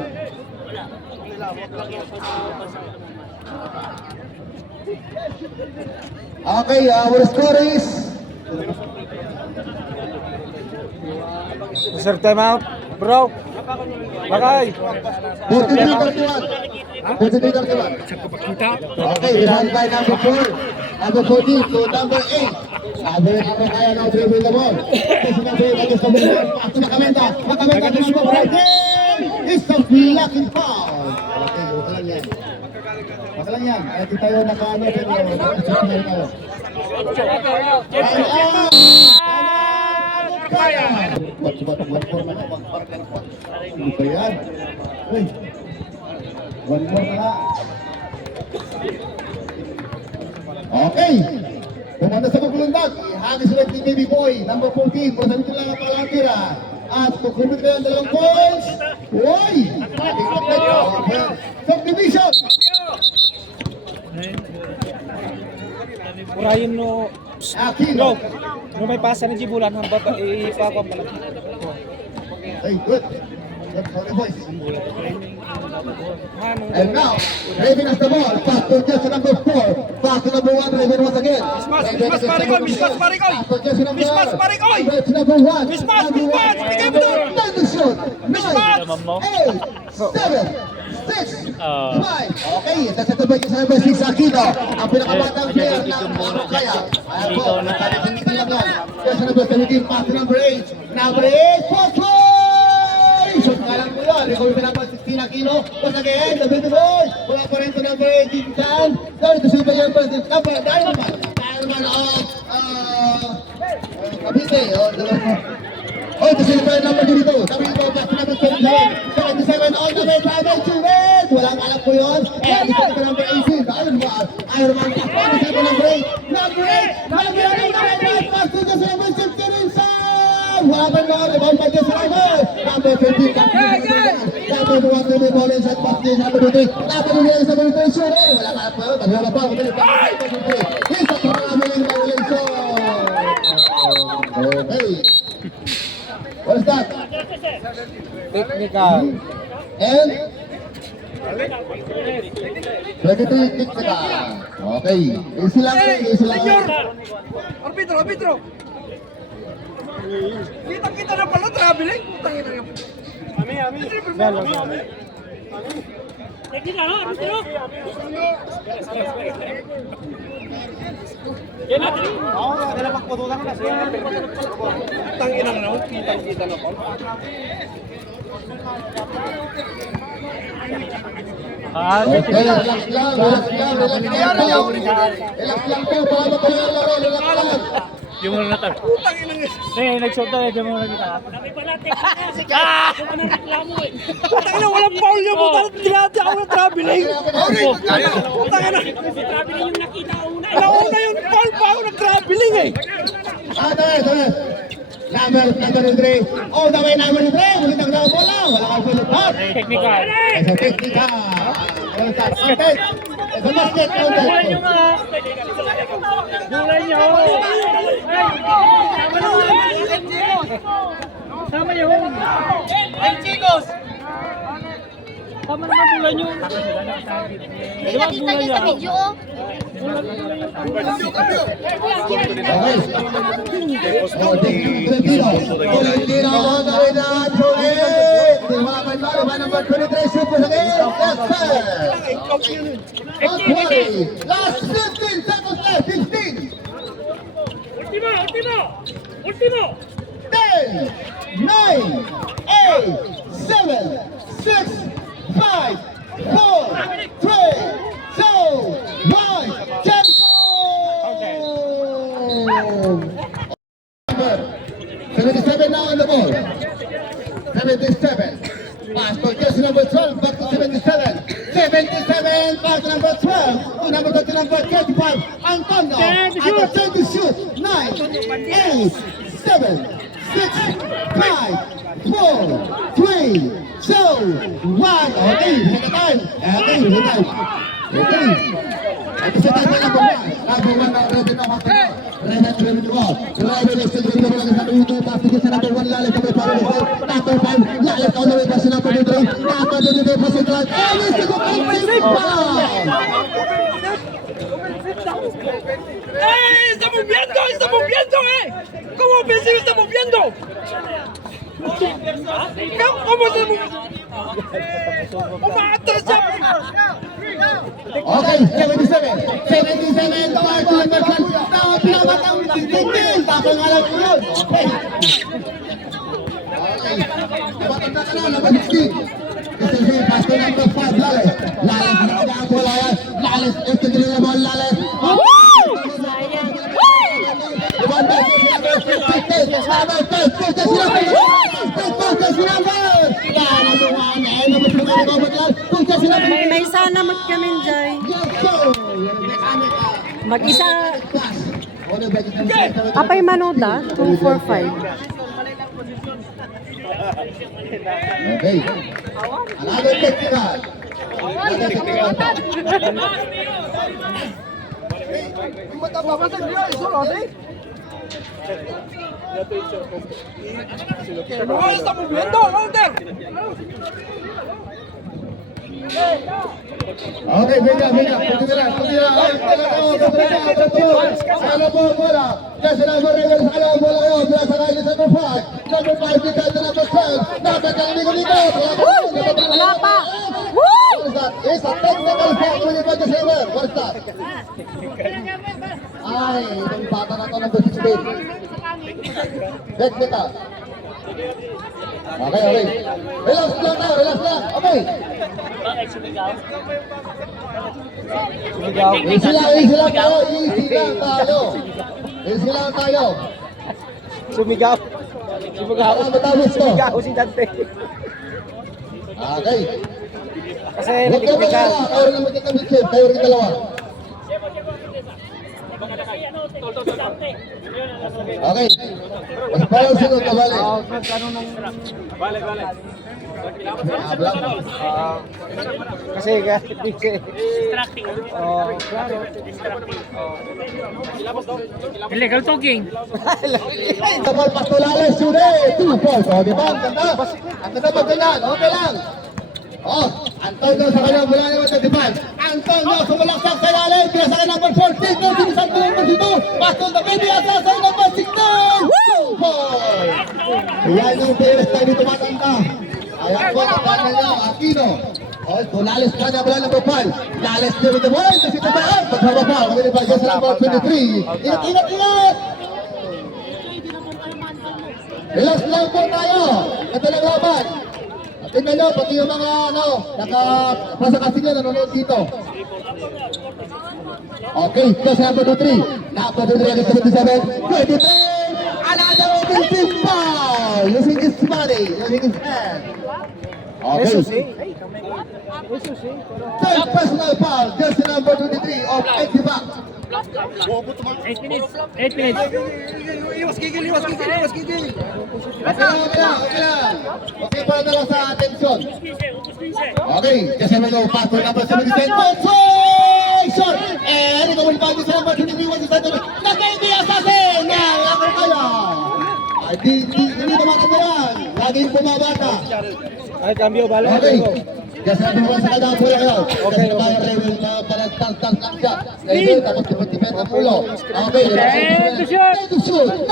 Okay, our score is Sir, time out. Bro. Bakay. 43-31. 43-31. Okay, behind by number 4. Number 14 to number 8. Number kaya na dribble the ball. Kasi number 8 against number 1. Pass to Makamenta. Makamenta to number 14. It's a blocking foul. Okay, okay lang yan. Okay lang yan. Kaya di tayo nakaano. Kaya! Buat forma niya, magparkan po. Ano ba yan? Uy! One more na. Okay! Pumanda sa pagulundag. Ihagis ulit ni Baby Boy, number 14. Pura sa nito lang ang palatira. At kukumit na yung 2 points. Uy! Subdivision! Urayin no. Aquino. No may pasa na Jibulan ng baba ipakwa pala. Hey, good. Good for the boys. Manong. And now, Raven has the ball. Pass to jersey number 4. Pass to number 1. Raven once again. Mismas Marikoy. Pass to jersey number Mismas Marikoy. Jersey number 1. Mismas. Bigay mo doon. Time to shoot. 9, Mismas. 8, 7, 6, 5. Okay, that's at the break sa number 6 Aquino. Ang pinakabatang player ng Kaya. Ayan po, nagkalitin lang yan. Jersey number 17. Pass to number 8. Number 8. Shot nga lang po yun. Recover pa naman 16 Aquino. Once again, the big boy. Wala pa rin to number 18 Chan. Sorry to silver yung first number. Diamond of Cavite. Oh, to silver number dito. Sabi dito, back to number 27. 77 all the way. Travel to red. Walang alam po yun. And ito ka number 18. Iron Man. Iron Man. Pass to silver number 8. Number 8. Number 8. Pass to the number 16 inside. Wala pa rin rebound by this driver. Number 15. Number 1 to the ball inside pass to number 3. Number 3 sa penetration. Wala ka po. Tagwala pa. He's a traveling violation. Okay. What is that? Technical. And? 23 technical. Okay. Easy lang. Easy lang. Arbitro. Kita na pala traveling. Putang ina. Ami. Teknika, no? Arbitro? Putang ina na. Kita na pala. Okay, relax lang. Relax lang po. Para matuloy ang laro. Relax lang. Di mo na Putang ina. Nag-shot na di mo na kita. Sabi pala, teknika. Ano ka nang reklamo eh. Putang ina, walang foul yung puta. Dinati ako ng traveling. Putang ina. Si Travis yung nakita una. Nauna yung foul pa ako ng traveling eh. Tama. Number 3. Oh, the way number 3. Magandang na bola. Wala kang pulutan. Teknika. Esa teknika. Wala sa counted. Esa basket counted. Bulay nyo nga. Bulay nyo. Sama nyo. Chicos. Tama naman bulay nyo. Hindi nakita niyo sa video, oh. Tolentino on the way down to it. Number 23 super again. Yes, sir. Okay. Last 15 seconds left. 15. Ultimo. 10, 9, 8, 7, 6, 5, 4, 3, 2, 1, 10 77 now on the ball. 77. Pass to jersey number 12, back to 77. 77, pass to number 12. 12. Oh, number 35, Antonio. At the 10 to shoot. 9, 8, 7, 6, 5, 4, 3, 2, 1. Okay, hit the time. Okay, hit the time. Okay. Ito sa tayo number 1. Number 1 na ready na hotel. Rehat ready ko. Driver is still ready to sa dito. Tapos sa number 1 lalit kami para sa number 5. Lalit on the way pa sa number 3. Number 2 pa sa drive. And it's a complete foul. ¡Está moviendo! ¡Está moviendo, ¿Cómo ofensivo está moviendo? ¿Cómo se mueve? ¡Umatras siya! Okay, 77. 77 to our number 1. Now, pinamatang tingin. Tapos nga lang po yun. Okay. Okay. Matanda ka na, number 16. This is the pass to number 5, Lales. Lales, nakadaan po Lales. Lales, ito din na ball, Lales. May sana magkamin, Jai. Mag-isa. Apay manoda, 245. Okay. Another technical. ¡No, está moviendo, Walter! Okay, venga. Continúa. Ano po bola? Yes, number 11. Ano bola yun? Plus sa number 5. Number 5 dito sa number 12. Napagaling dito. Wala pa. What is that? It's a technical foul when you got the server. What is that? Ay, itong bata na to number 16. Technical. Okay. Relax lang. Okay. Easy lang tayo. Sumigaw. Ano matapos to? Sumigaw si Dante. Okay. Kasi Huwag ka mag-ala. Tayo rin magkakamit. Tayo rin dalawa. Okay. Mas parang sunod na balik. Vale. Kasi Distracting. Illegal talking. Kapal Pastolales, Sude, 2 points. O, di ba? Ang ganda. Ang ganda ba ganyan? Okay lang. Oh, Antonio sa kanyang mula naman sa dipan. Antonio sumalaksak sa ilalim. Kaya sa kanyang number 14. Sinisan ko number 2. Pastol na baby. Asa sa number 16. 2 points. Yan yung players na dito matanda. Ayan po, tatanda niya. Aquino. Oh, Lales ka niya mula number 5. Lales niya with the ball. Kasi ito ba? Pagbaba. Kami ba sa number 23. Ingat. Relax lang po tayo. Ito lang laban. Tingnan nyo, pati yung mga nasa-kasing nyo nanonood dito. Okay, plus number 23. Number 23 against 77. 23! Another offensive foul! Using his body, using his hand. Okay. Third personal foul, just number 23 of Etiba. 8 minutes. 8 minutes. Iwas gigil. Okay lang. Okay para na lang sa atensyon. Okay, kasi may pato number 77. Shot! And ito muli bago sa number 23. Nakaindi assassin ng ako kaya. Ay, hindi naman kami yan. Laging bumabata. Ay, cambio, vale. Okay. Kasi naman sa kadang pula kayo. Kasi naman Rebel na parang tang siya. Rebel, tapos tipid ang pulo. Okay. To shoot. To shoot. 9,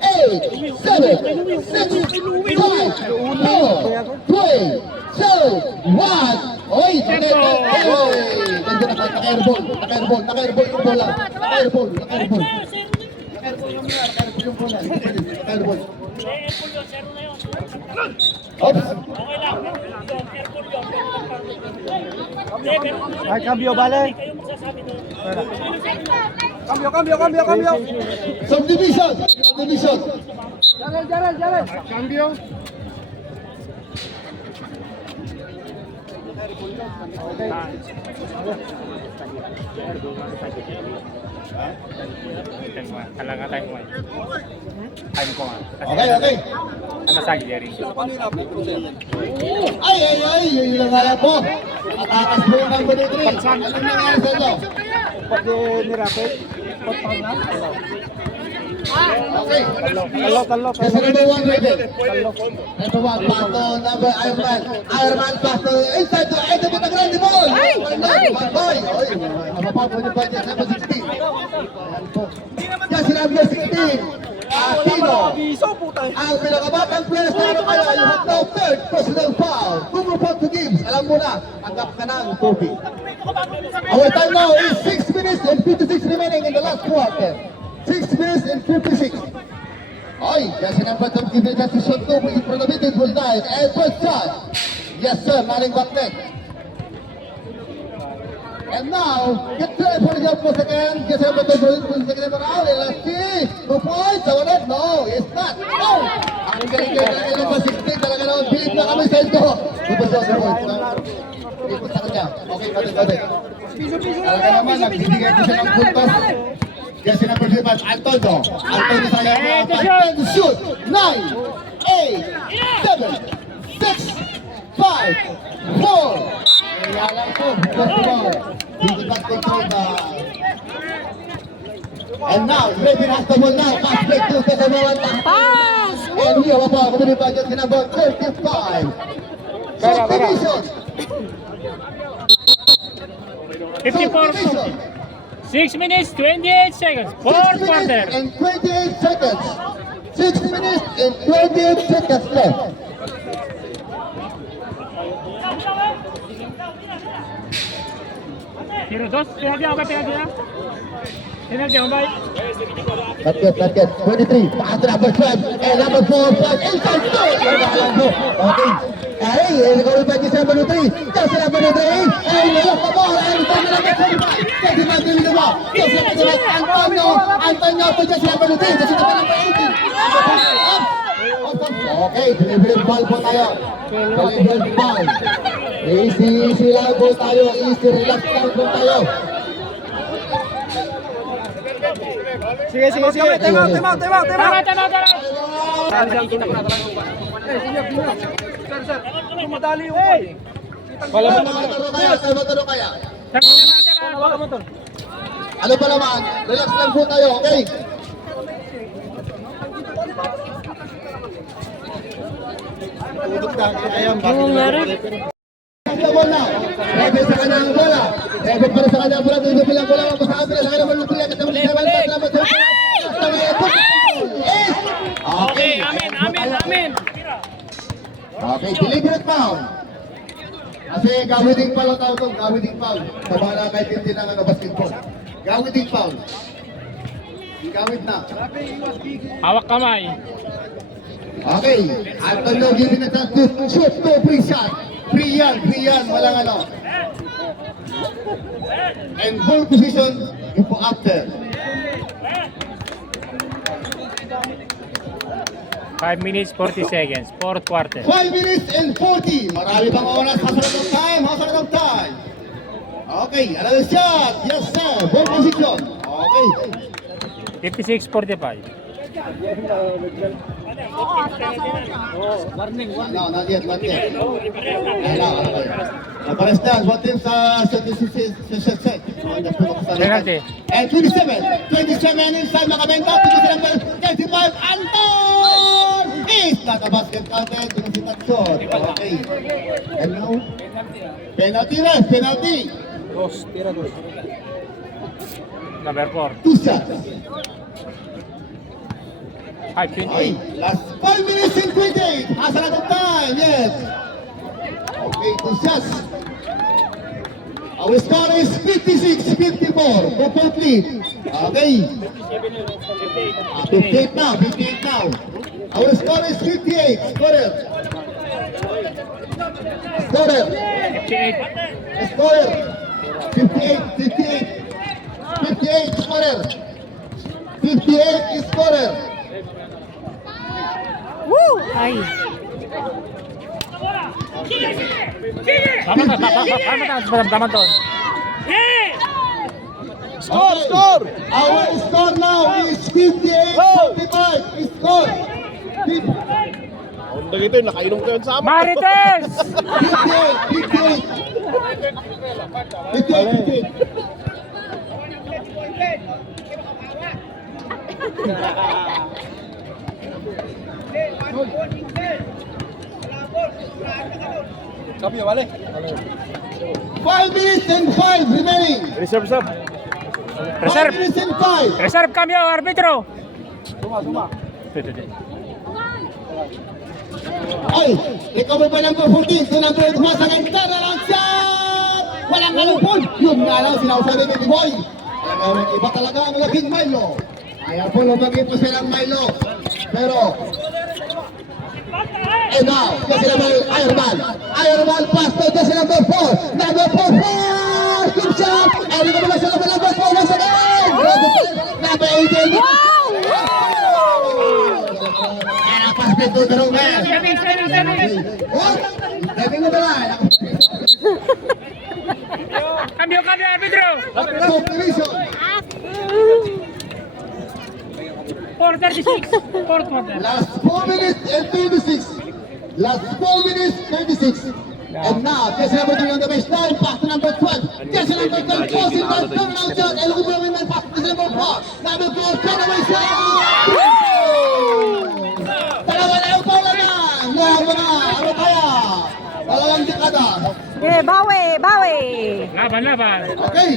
8, 7, 6, 5, 4, 3, 2, 1. Oy! Naka-airball yung bola. Naka-airball yung bola. Oops. Ay, cambio, vale. Cambio. Subdivision. Cambio. Talaga time mo. Time ko nga. Okay, okay. Ano sa Jerry? Ay, yun lang nga po. Atakas po yung number 3. Anong nangyari sa inyo? Pag nirapit, patang na. Okay. Talo. Kasi number 1 rated. Number 1, pato, number Iron Man. Iron Man, pato, inside to enter with the grande ball. One boy. Oy, mababa po yung budget, number 16. Ayan po. Kasi number 16. Aquino. Ang pinakabatang players na ano kaya, you have no third personal foul. 2 more points to Gibbs. Alam mo na, tanggap ka ng trophy. Our time now is 6 minutes and 56 remaining in the last quarter. 6 minutes and 56. Oy, kasi number 2 give it kasi shot 2 in front of it will die. And first shot. Yes sir, maling back net. And now, get ready for the jump for second. Yes, number 2 for the second round. And let's see. 2 points. Our net? No, it's not. No. Ang galing-galing talaga number 16. Talaga naman, bilib na kami sa ito. Super shot, 2 points. Ikot sa kanya. Okay, balik. Talaga naman, nagbibigay ko siya ng puntos. Yes, number 3 match, Antonio. Antonio sa iyo. And shoot. 9, 8, 7, 6, 5, 4. Kaya lang po, dito back control na. And now, Raven has the ball now. Pass break to Kesabawan. Pass! And here, wapa, kumuli pa dyan si number 35. Subdivision. 54. 6 minutes, 28 seconds. 6 Fourth minutes quarter. and 28 seconds. 6 minutes and 28 seconds left. Tiro dos. Penalty ako, penalty na. Penalty ako, bay. Not yet. 23. Pass to number 12. And number 4. Inside goal. Okay. Hey, nagawin pa niya sa number 3. Just sa number 3. And look the ball. And sa number 25. Kasi magdali na ba? Just sa number 5. Antonio po dyan sa number 3. Kasi naman number 18. Okay, delivery ball po tayo. Delivery ball. Easy lang po tayo. Easy, relax lang po tayo. Sige. Time out. Madali yung boy. Salvatore kaya. Ano pa naman? Relax lang po tayo, okay? Yung meron. Ang bola. Rebe sa kanyang bola. Rebe para sa kanyang bola. Dito bilang bola. Mapasabi na sa kanyang bola. Kasama sa okay. Amen. Okay, deliberate foul. Kasi gawiding foul ang tawag ito. Gawiding foul. Sa mga nakaitintin ng basketball. Gawiding foul. Gawid na. Hawak kamay. Okay, Antonio giving a chance to shoot to free shot. Free yan, walang ano. And goal position, yung po after. 5 minutes, 40 seconds. Fourth quarter. 5 minutes and 40. Marami pang oras. Hasalat of time. Okay, another shot. Yes, sir. Goal position. Okay. 56-45. No, not yet. Pares na. What team sa set? Penalty. And 27 inside Macabenta. 35, Anton! Is not a basket counted. Pinasitan shot. Okay. And now, penalty. Number 4. 2 shots. 5-20. Okay, last 5 minutes and 28. Hasalat of time, yes. Okay, 2 shots. Our score is 56-54. Two-point lead. Okay. 58 now. Our score is 58. Scorer. 58 scorer. 58 is scorer. Woo! Ay. Sige, sige! Sige! Tama to. Eh! Score, score! Our score now is 58-45. Score! Ang dagito, nakainom kayo sa amin. Marites! 58. Sabi, wale. 5 minutes and 5 remaining. Reserve, sir. 5 minutes and 5. Reserve cambio, arbitro. Ay, ikaw ba number 14? So number 2 sa gantara lang shot! Walang alupon! Yun nga lang, sinasabi ni Boy. Talagang iba talaga ang laging Milo. Ayaw po lumagin po silang Milo. Pero, and now, kasi number Ironman. Ironman pass to kasi number 4. Number 4, good shot! And ikaw ba sa number 4 once again? Number 18. Pass to the wrong man. What? Sabi mo ba lang? Cambio, arbitro. Subdivision. 4:36. Fourth quarter. Last 4 minutes and 36. Last 4 minutes, 36. And now, jersey number 3 on the baseline, pass to number 12. Jersey number 12, crossing the turnout shot. And look at the pass to number 4. Number 4, turn away shot. Dalawa na yung bola na. Ano kaya? Dalawang dekada. Okay, bawi. Laban. Okay.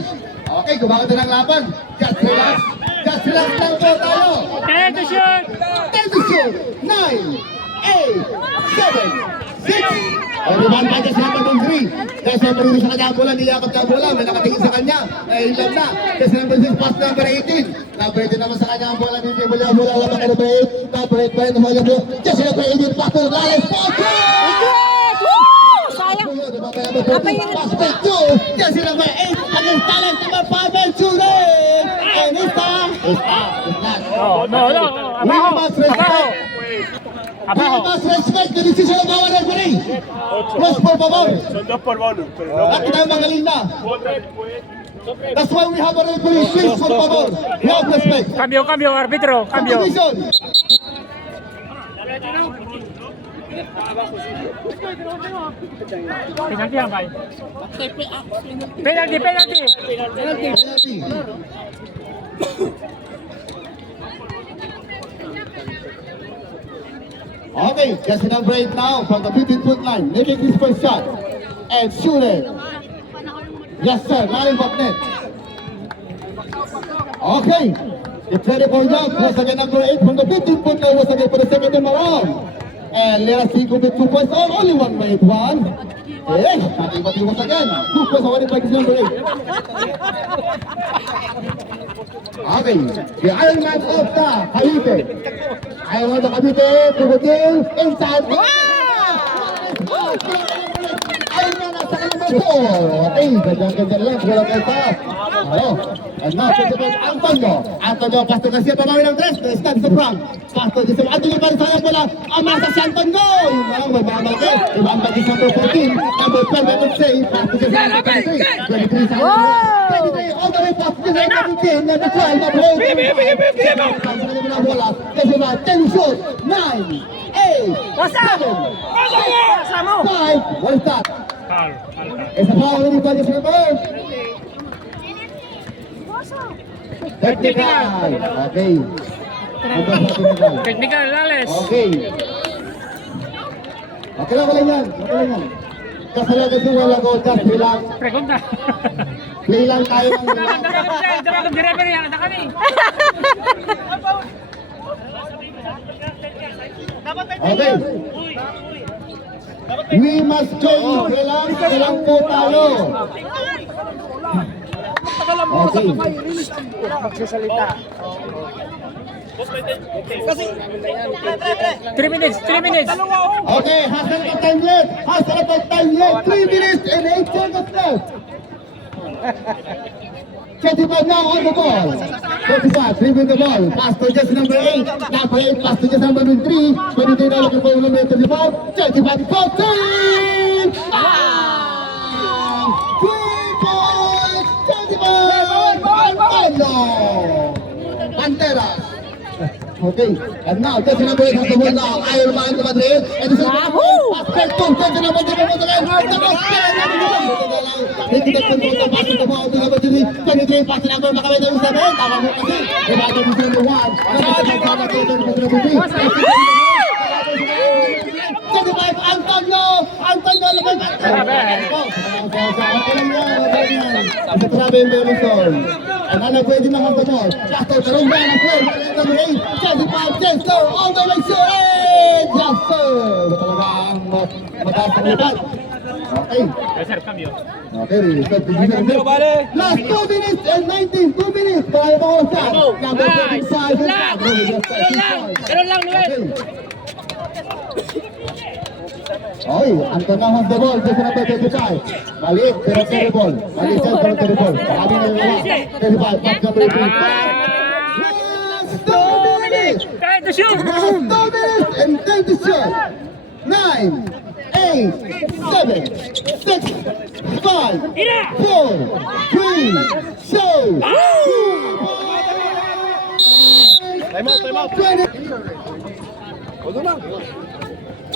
Okay, gumaganda ng laban. Just relax. Just relax lang po tayo. 10 to shoot. 10 to shoot. 9, 8, 7, 6. Everyone pa dyan sila number 3. Kasi number 3 sa kanya ang bola, niyakap niya ang bola. May nakatingin sa kanya. Ilan na. Kasi number 6 pass number 18. Number 18 naman sa kanya ang bola. Hindi bola labang ka number 8. Number 8 pa rin naman yung bola. Kasi number 18 pass to the line. Sayang. Pass to 2. Kasi number 8. Against talent number 5 and shooting. And it's not. No. We must respect. We Abajo. must respect the decision of our referee. Yes, por favor. Son 2 por bono, pero no At tayo magaling na. vota después. That's why we have a referee. Please, por favor. We have respect. Cambio, arbitro. Cambio. Subdivision. Penalty yan, bay. Penalty. Penalty. Okay, just number 8 now from the 15-foot line, making his first shot. And shoot it. Yes, sir. Not in back net. Okay. It's ready for jump. Once again, number 8 from the 15-foot line. Once again for the second time around. And let us see who with 2 points. Oh, only one made one. Yes, nothing but once again. 2 points awarded by this number 8. Okay, the Iron Man of the Cavite. Iron Man of Cavite to the game inside. Iron Man at second number 4. Okay, ganyan lang. Wala kayo pa. And now, Antonio, Pastor Garcia, pamawin ng 3. Stand sa front. Pastor Garcia, Antonio, para sa kanya pala. Amasa si Antonio. Yung parang may mga malaki. Ibang bagis number 14. Number 12, I would say. Pastor Garcia, number 23. 23 sa kanya. 23, all the way Pastor Garcia, number 10. Number 12, number 8. Pastor Garcia, na bola. Kasi ba, 10 shoot. 9, 8, 7, 5. What is that? It's a foul in the number. Technical. Okay. Technical, Lales. Okay. Okay lang yan. Kasi lang kasi wala ko. Just bilang. Pregunta. Play lang tayo ng Dapat di referee yan. Kami. Okay. We must join. Kailang po tayo. Okay. Magsasalita. 3 minutes. Okay, has a little time left. 3 minutes and 8 seconds left. 35 now on the ball. 35, dribbling the ball. Pass to just number 8. Number 8, pass to just number 3. 23 now looking for number 35. 35, 14. 3 points, 25, Pablo Panteras. Okay, and now just number 8 has the ball now. Iron Man to Madrid. And this is Aspecto, just number 10 the Hindi na control the pass to the ball. Number 23, pass to number Macabenta with 7. Tama mo kasi. Dibago mo number 1. 25, Antonio! Antonio, labay ba? Sa trabe yung Beluson. Ang anak pwede na ang ball. Jasper, tarong ba ang play? Number 8, 25, Jasper, all the way to 8! Jasper! Talaga ang mataas ang lipat. Okay. Okay, last 2 minutes and 19, 2 minutes. Kaya ba ko siya? Number 35. Ganun lang, Noel. Oy, Antonio has the ball, just number 25. Maliit, pero terrible. Maliit, pero terrible. Kami na yung 35, pass number 3. Last 2 minutes! Kahit to shoot. Last 2 minutes and 10 to shoot. 9, 8, 7, 6, 5, 4, 3, 2,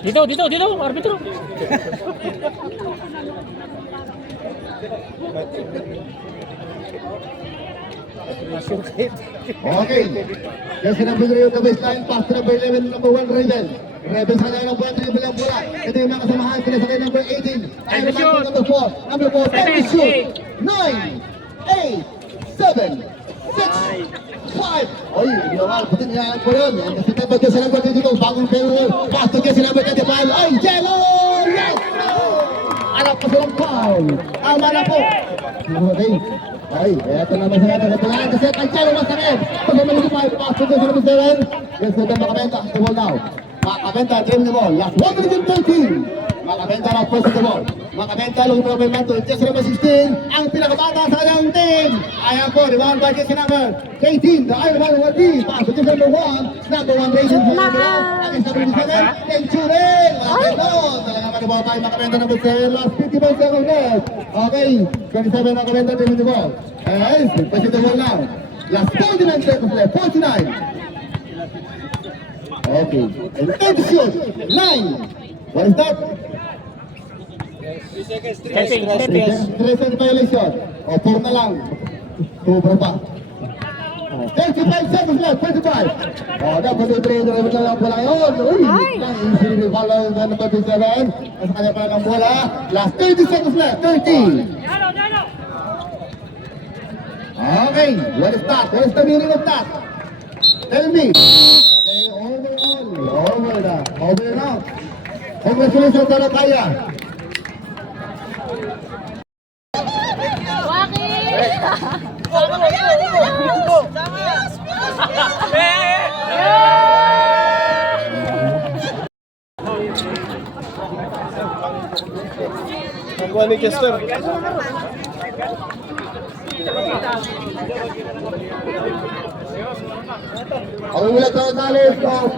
Dito, arbitro. Okay. Yes, number 3 on the baseline. Pass to number 11, number 1, Raven. Raven sa kanya ng buwan, dribble ang bola. Ito yung mga kasamahan. Pinasakay number 18. Iron Man to number 4. Number 4, 10 shoot. 9, 8, 7, 6, 5. Oy, ginawa. Putin niya po yun. Kasi tapos siya sa number 22. Bagong pero. Pass to siya sa number 25. Ay, Jello! Yes! Anak pa silang foul. Tama na po. Okay. Ay, eto naman sa natin. Kailangan kasi kay Jello masakit. Pag naman pass to siya sa number 7. Yes, ito Macabenta. The ball now. Macabenta, dream the ball. Last 1 minute and 13. Macabenta na first the ball. Macabenta, looking for a mantle. Just number 16. Ang pinakabata sa kanyang team. Ayan po, rebound by just number 18. The Iron Man will be. Pass to just number 1. Number 1 rated for number 1. Against number 27. And shooting. Macabenta. Talaga manibaw tayo Macabenta number 7. Last 55 seconds left. Okay. 27 Macabenta dream the ball. And push the ball now. Last 49 seconds left. 49. Okay. And 10 to shoot. 9. What is that? 3 seconds violation. O, 4 na lang. Sobra pa. 35 seconds left. 25. O, dapat yung 3 na lang pala yun. Uy, easily may follow na number 27. Nasa kanya pala ng bola. Last 30 seconds left. 30. Okay. What is that? What is the meaning of that? Tell me. Okay, over na. Over na. Congratulations sa Lakaya. Nagwa ni Chester. Ang ulat ng knowledge of